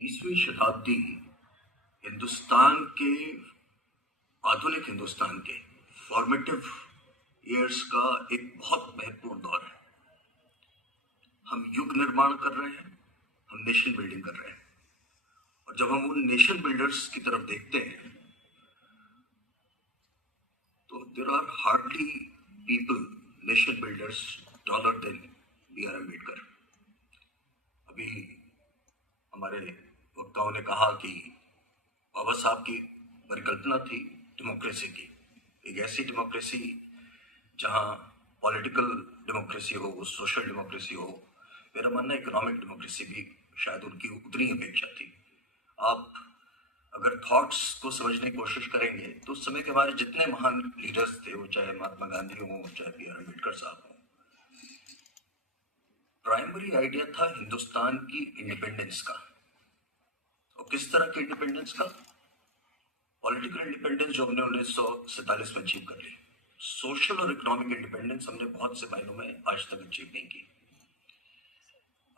20वीं शताब्दी हिंदुस्तान के आधुनिक हिंदुस्तान के फॉर्मेटिव ईयर्स का एक बहुत महत्वपूर्ण दौर है। हम युग निर्माण कर रहे हैं, हम नेशन बिल्डिंग कर रहे हैं। और जब हम उन नेशन बिल्डर्स की तरफ देखते हैं तो there are hardly people nation builders taller than B R Ambedkar. अभी हमारे वक्ताओं ने कहा कि बाबा साहब की परिकल्पना थी डेमोक्रेसी की, एक ऐसी डेमोक्रेसी जहां पॉलिटिकल डेमोक्रेसी हो, सोशल डेमोक्रेसी हो। मेरा मानना इकोनॉमिक डेमोक्रेसी भी शायद उनकी उतनी अपेक्षा थी। आप अगर थॉट्स को समझने की कोशिश करेंगे तो उस समय के हमारे जितने महान लीडर्स थे, वो चाहे महात्मा गांधी हो, चाहे बी आर अम्बेडकर साहब हो, प्राइमरी आइडिया था हिंदुस्तान की इंडिपेंडेंस का। और किस तरह के इंडिपेंडेंस का? पॉलिटिकल इंडिपेंडेंस जो हमने 1947 में अचीव कर ली। सोशल और इकोनॉमिक इंडिपेंडेंस हमने बहुत से मायनों में आज तक अचीव नहीं की।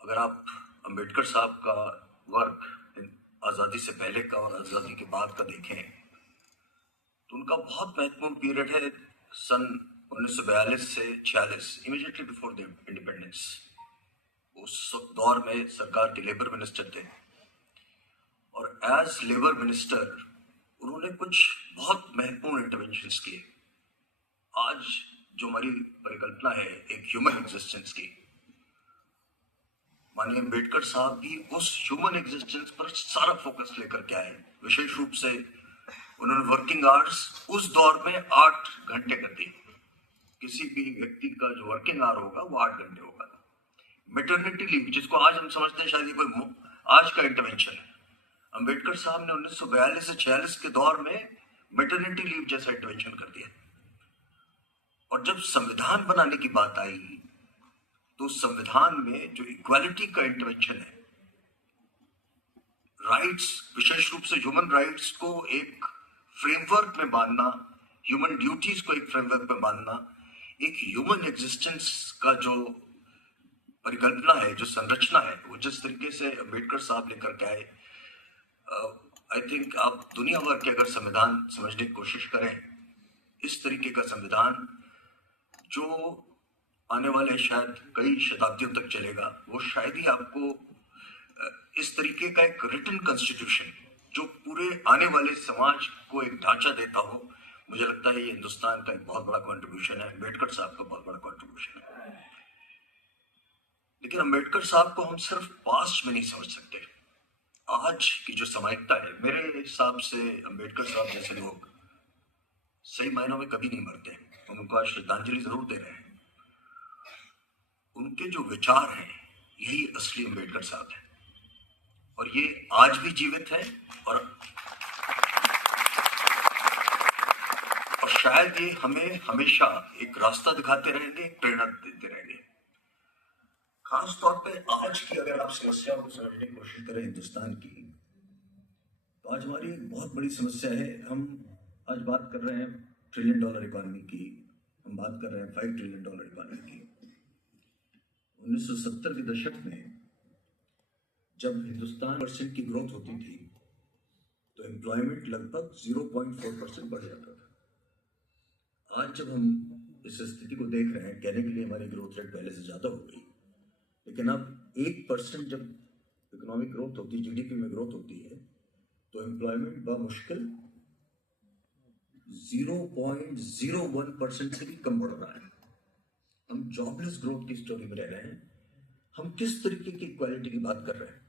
अगर आप अम्बेडकर साहब का वर्क आज़ादी से पहले का और आज़ादी के बाद का देखें तो उनका बहुत महत्वपूर्ण पीरियड है सन 1942 से 46, इमीडिएटली बिफोर द इंडिपेंडेंस। उस दौर में सरकार के लेबर मिनिस्टर थे और एज लेबर मिनिस्टर उन्होंने कुछ बहुत महत्वपूर्ण इंटरवेंशंस किए। आज जो हमारी परिकल्पना है एक ह्यूमन एग्जिस्टेंस की, माननीय अम्बेडकर साहब भी उस ह्यूमन एग्जिस्टेंस पर सारा फोकस लेकर के आए। विशेष रूप से उन्होंने वर्किंग आवर्स उस दौर में 8 घंटे कर दिए। किसी भी व्यक्ति का जो वर्किंग आवर होगा वो 8 घंटे होगा। मेटर्निटी लीव, जिसको आज हम समझते हैं शायद ये कोई आज का इंटरवेंशन है, अम्बेडकर साहब ने 1942 से 46 के दौर में मेटर्निटी लीव जैसा इंटरवेंशन कर दिया। और जब संविधान बनाने की बात आई तो संविधान में जो इक्वालिटी का इंटरवेंशन है, राइट्स, विशेष रूप से ह्यूमन राइट्स को एक फ्रेमवर्क में बांधना, ह्यूमन ड्यूटीज को एक फ्रेमवर्क में बांधना, एक ह्यूमन एग्जिस्टेंस का जो परिकल्पना है, जो संरचना है, वो जिस तरीके से अम्बेडकर साहब लेकर के आए, आई थिंक आप दुनिया भर के अगर संविधान समझने की कोशिश करें, इस तरीके का संविधान जो आने वाले शायद कई शताब्दियों तक चलेगा, वो शायद ही आपको इस तरीके का एक रिटन कॉन्स्टिट्यूशन जो पूरे आने वाले समाज को एक ढांचा देता हो। मुझे लगता है ये हिंदुस्तान का एक बहुत बड़ा कंट्रीब्यूशन है, अम्बेडकर साहब का बहुत बड़ा कंट्रीब्यूशन है। लेकिन अम्बेडकर साहब को हम सिर्फ पास्ट में नहीं समझ सकते। आज की जो सामायिकता है, मेरे हिसाब से अम्बेडकर साहब जैसे लोग सही मायनों में कभी नहीं मरते। हम उनको आज श्रद्धांजलि जरूर दे रहे हैं। उनके जो विचार हैं यही असली अम्बेडकर साहब है और ये आज भी जीवित है और शायद ये हमें हमेशा एक रास्ता दिखाते रहेंगे, एक प्रेरणा देते रहेंगे। खास तौर पे आज की अगर आप समस्याओं को समझने की कोशिश करें हिंदुस्तान की, तो आज हमारी एक बहुत बड़ी समस्या है। हम आज बात कर रहे हैं $1 ट्रिलियन इकोनॉमी की, हम बात कर रहे हैं $5 ट्रिलियन इकोनॉमी की। 1970 के दशक में जब हिंदुस्तान % की ग्रोथ होती थी तो एम्प्लॉयमेंट लगभग 0.4% बढ़ जाता था। आज जब हम इस स्थिति को देख रहे हैं, कहने के लिए हमारी ग्रोथ रेट पहले से ज्यादा हो गई, लेकिन अब 1% जब इकोनॉमिक ग्रोथ होती है, जीडीपी में ग्रोथ होती है, तो एम्प्लॉयमेंट बमुश्किल 0.01% से भी कम बढ़ रहा है। हम जॉबलेस ग्रोथ की स्टोरी में रह रहे हैं। हम किस तरीके की इक्वालिटी की बात कर रहे हैं,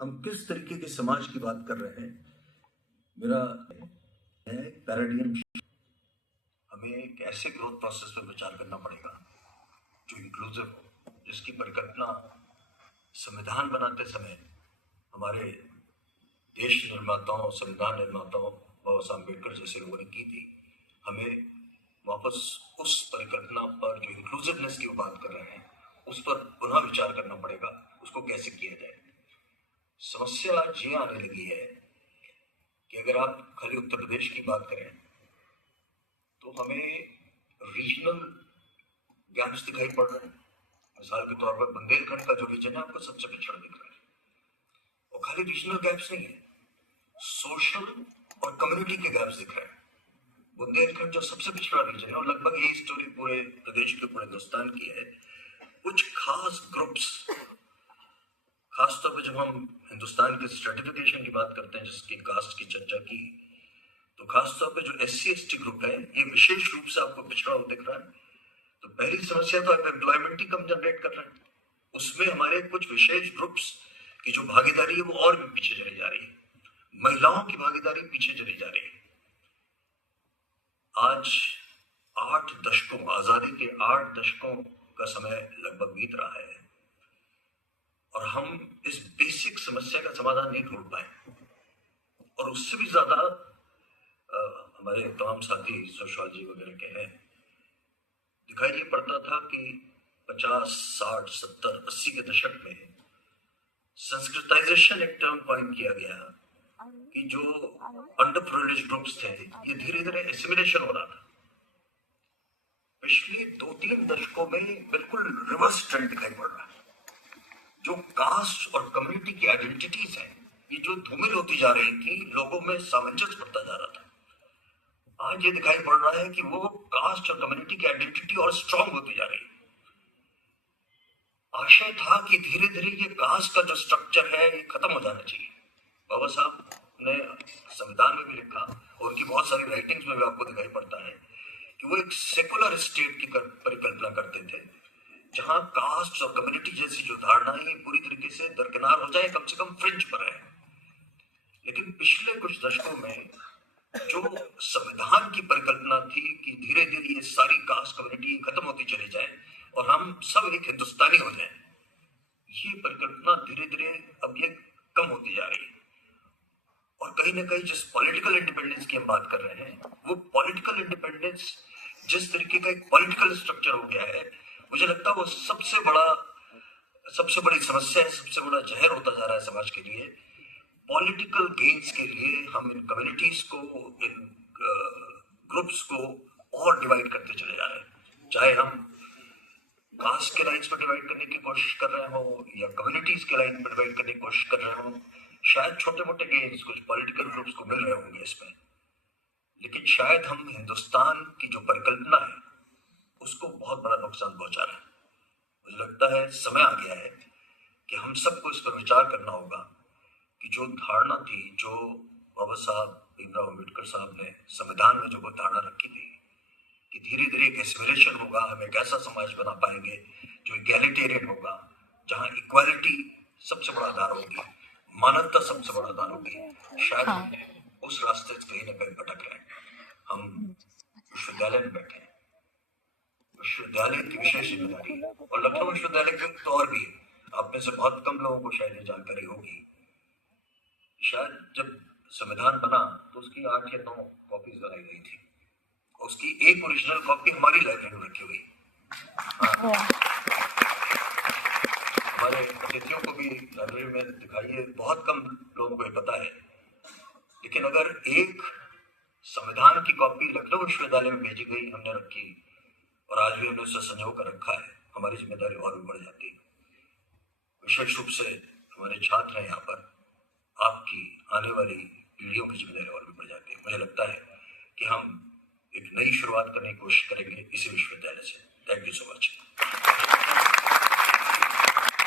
हम किस तरीके के समाज की बात कर रहे हैं। मेरा है पैराडिगम, हमें एक ऐसे ग्रोथ प्रोसेस पर विचार करना पड़ेगा जो इंक्लूसिव हो, जिसकी परिकल्पना संविधान बनाते समय हमारे देश निर्माताओं, संविधान निर्माताओं बाबा साहब अम्बेडकर जैसे लोगों ने की थी। हमें वापस उस परिकल्पना पर जो इंक्लूसिवनेस की बात कर रहे हैं उस पर पुनः विचार करना पड़ेगा, उसको कैसे किया जाए। समस्या आज ये आने लगी है कि अगर आप खाली उत्तर प्रदेश की बात करें तो हमें रीजनल गैप्स दिखाई पड़ रहे हैं। मिसाल के तौर पर बुंदेलखंड का जो रीजन है आपको सबसे पिछड़ा दिख रहा है वो खाली रीजनल गैप्स नहीं है, सोशल और कम्युनिटी के गैप्स दिख रहे हैं। बुंदेलखंड जो सबसे पिछड़ा रीजन है, और लगभग यही स्टोरी पूरे प्रदेश के, पूरे हिंदुस्तान की है, कुछ खास ग्रुप्स, खासतौर पे जब हम हिंदुस्तान के स्ट्रेटिफिकेशन की बात करते हैं, जिसकी कास्ट की चर्चा की, तो खासतौर पे जो SC/ST ग्रुप है, ये विशेष रूप से आपको पिछड़ा हुआ दिख रहा है। तो पहली समस्या तो आप एम्प्लॉयमेंट ही कम जनरेट कर रहे हैं, उसमें हमारे कुछ विशेष ग्रुप्स की जो भागीदारी है वो और भी पीछे चली जा रही है। महिलाओं की भागीदारी पीछे चली जा रही है। आज 8 दशकों, आजादी के 8 दशकों का समय लगभग बीत रहा है, और हम इस बेसिक समस्या का समाधान नहीं ढूंढ पाए। और उससे भी ज्यादा हमारे तमाम साथी सोशियोलॉजी वगैरह के हैं, दिखाई ये पड़ता था कि 50, 60, 70, 80 के दशक में संस्कृताइजेशन एक टर्म पॉइंट किया गया कि जो अंडर प्रिविलेज्ड ग्रुप्स थे, ये धीरे धीरे एसिमिलेशन हो रहा था। पिछले 2-3 दशकों में बिल्कुल रिवर्स ट्रेंड दिखाई पड़ रहा है। जो कास्ट और कम्युनिटी की आइडेंटिटीज हैं, ये जो धूमिल होती जा रही थी, लोगों में सामंजस्य बढ़ता जा रहा था। आज ये दिखाई पड़ रहा है कि वो कास्ट और कम्युनिटी की आइडेंटिटी और स्ट्रांग होती जा रही है। आशय था कि धीरे धीरे ये कास्ट का जो स्ट्रक्चर है ये खत्म हो जाना चाहिए। बाबा साहब ने संविधान में भी लिखा, और उनकी बहुत सारी राइटिंग्स में भी आपको दिखाई पड़ता है कि वो एक सेकुलर स्टेट की परिकल्पना करते थे, जहां कास्ट और कम्युनिटी जैसी जो धारणाएं पूरी तरीके से दरकिनार हो जाए, कम से कम फ्रिंज पर है। लेकिन पिछले कुछ दशकों में जो संविधान की परिकल्पना थी कि धीरे धीरे ये सारी कास्ट कम्युनिटी खत्म होती चली जाए और हम सब एक हिंदुस्तानी हो जाए, ये परिकल्पना धीरे धीरे अब ये कम होती जा रही है। और कहीं ना कहीं जिस पॉलिटिकल इंडिपेंडेंस की हम बात कर रहे हैं, वो पॉलिटिकल इंडिपेंडेंस जिस तरीके का एक पॉलिटिकल स्ट्रक्चर हो गया है, मुझे लगता है वो सबसे बड़ी समस्या है, सबसे बड़ा जहर होता जा रहा है समाज के लिए। पॉलिटिकल गेन्स के लिए हम इन कम्युनिटीज को, इन ग्रुप्स को और डिवाइड करते चले जा रहे हैं। चाहे हम कास्ट के लाइन्स पर डिवाइड करने की कोशिश कर रहे हो या कम्युनिटीज के लाइन पर डिवाइड करने की कोशिश कर रहे हो, शायद छोटे मोटे गेन्स कुछ पॉलिटिकल ग्रुप्स को मिल रहे होंगे इसमें, लेकिन शायद हम हिंदुस्तान की जो परिकल्पना है उसको बहुत बड़ा नुकसान पहुंचा रहे हैं। मुझे लगता है समय आ गया है कि हम सबको इस पर विचार करना होगा कि जो धारणा थी, जो बाबा साहब भीमराव अम्बेडकर साहब ने संविधान में जो धारणा रखी थी कि धीरे धीरे एक एस्पिरेशन होगा, हम एक ऐसा समाज बना पाएंगे जो इक्वालिटेरियन होगा, जहां इक्वालिटी सबसे बड़ा आधार होगी, मानवता सबसे बड़ा आधार होगी। शायद हम उस रास्ते से कहीं ना कहीं भटक रहे हैं। हम विश्वविद्यालय में बैठे हैं, विश्वविद्यालय की विशेष जिम्मेदारी, और लखनऊ विश्वविद्यालय के तो और भी, आप में से बहुत कम लोगों को शायद ये जानकारी होगी। शायद जब संविधान बना तो उसकी 8 या 9 कॉपीज बनाई गई थी, उसकी एक ओरिजिनल कॉपी हमारी लाइब्रेरी में रखी हुई। हमारे अतिथियों को भी लाइब्रेरी में दिखाइए, बहुत कम लोगों को ये पता है। लेकिन अगर एक संविधान की कॉपी लखनऊ विश्वविद्यालय में भेजी गई, हमने रखी, और आज भी हमने उसे संजो कर रखा है, हमारी जिम्मेदारी और भी बढ़ जाती है। विशेष रूप से हमारे छात्र हैं यहाँ पर, आपकी आने वाली पीढ़ियों की जिम्मेदारी और भी बढ़ जाती है। मुझे लगता है कि हम एक नई शुरुआत करने की कोशिश करेंगे इसी विश्वविद्यालय से। Thank you so much.